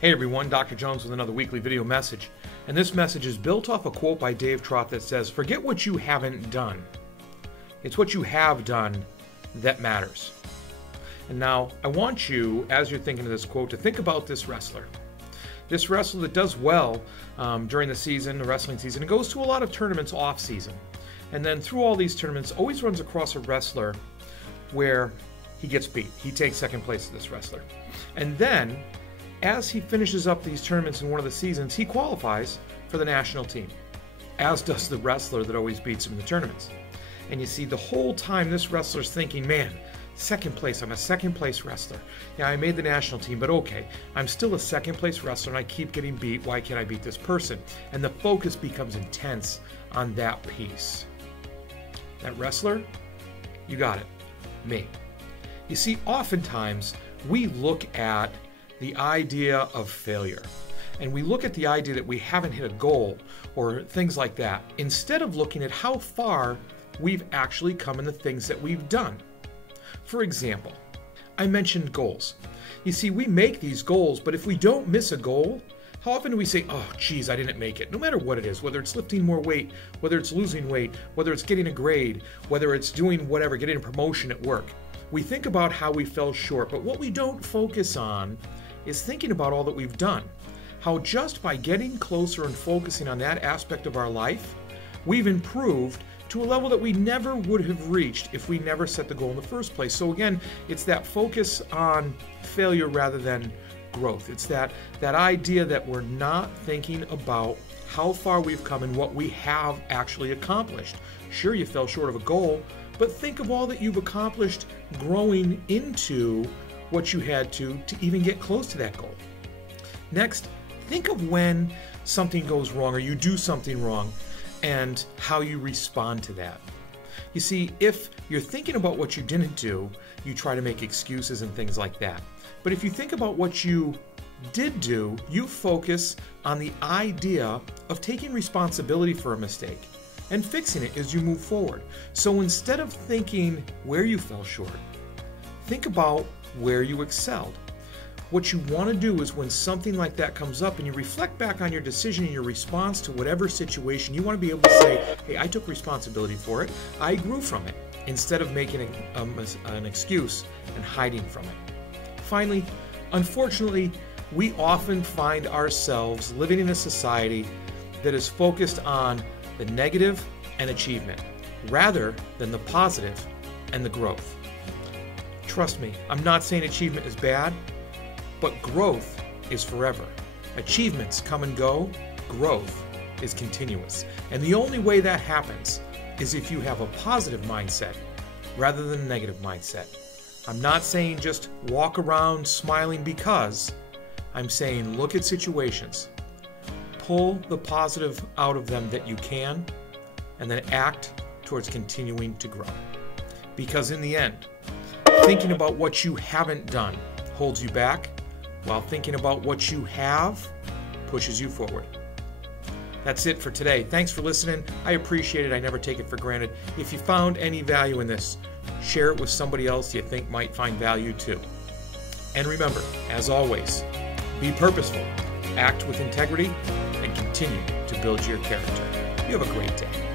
Hey everyone, Dr. Jones with another weekly video message. And this message is built off a quote by Dave Trott that says, "Forget what you haven't done. It's what you have done that matters." And now, I want you, as you're thinking of this quote, to think about this wrestler. This wrestler that does well during the season, the wrestling season, and goes to a lot of tournaments off season. And then through all these tournaments, always runs across a wrestler where he gets beat. He takes second place to this wrestler. And then, as he finishes up these tournaments in one of the seasons, he qualifies for the national team, as does the wrestler that always beats him in the tournaments. And you see, the whole time this wrestler's thinking, man, second place, I'm a second place wrestler. Yeah, I made the national team, but okay, I'm still a second place wrestler and I keep getting beat. Why can't I beat this person? And the focus becomes intense on that piece. That wrestler, you got it, me. You see, oftentimes we look at the idea of failure, and we look at the idea that we haven't hit a goal or things like that, instead of looking at how far we've actually come in the things that we've done. For example, I mentioned goals. You see, we make these goals, but if we don't miss a goal, how often do we say, oh geez, I didn't make it? No matter what it is, whether it's lifting more weight, whether it's losing weight, whether it's getting a grade, whether it's doing whatever, getting a promotion at work. We think about how we fell short, but what we don't focus on is thinking about all that we've done. How just by getting closer and focusing on that aspect of our life, we've improved to a level that we never would have reached if we never set the goal in the first place. So again, it's that focus on failure rather than growth. It's that idea that we're not thinking about how far we've come and what we have actually accomplished. Sure, you fell short of a goal, but think of all that you've accomplished growing into what you had to even get close to that goal. Next, think of when something goes wrong or you do something wrong and how you respond to that. You see, if you're thinking about what you didn't do, you try to make excuses and things like that. But if you think about what you did do, you focus on the idea of taking responsibility for a mistake and fixing it as you move forward. So instead of thinking where you fell short, think about where you excelled. What you want to do is when something like that comes up and you reflect back on your decision and your response to whatever situation, you want to be able to say, hey, I took responsibility for it, I grew from it, instead of making an excuse and hiding from it. Finally, unfortunately, we often find ourselves living in a society that is focused on the negative and achievement, rather than the positive and the growth. Trust me, I'm not saying achievement is bad, but growth is forever. Achievements come and go, growth is continuous. And the only way that happens is if you have a positive mindset rather than a negative mindset. I'm not saying just walk around smiling because, I'm saying look at situations, pull the positive out of them that you can, and then act towards continuing to grow. Because in the end, thinking about what you haven't done holds you back, while thinking about what you have pushes you forward. That's it for today. Thanks for listening. I appreciate it. I never take it for granted. If you found any value in this, share it with somebody else you think might find value too. And remember, as always, be purposeful, act with integrity, and continue to build your character. You have a great day.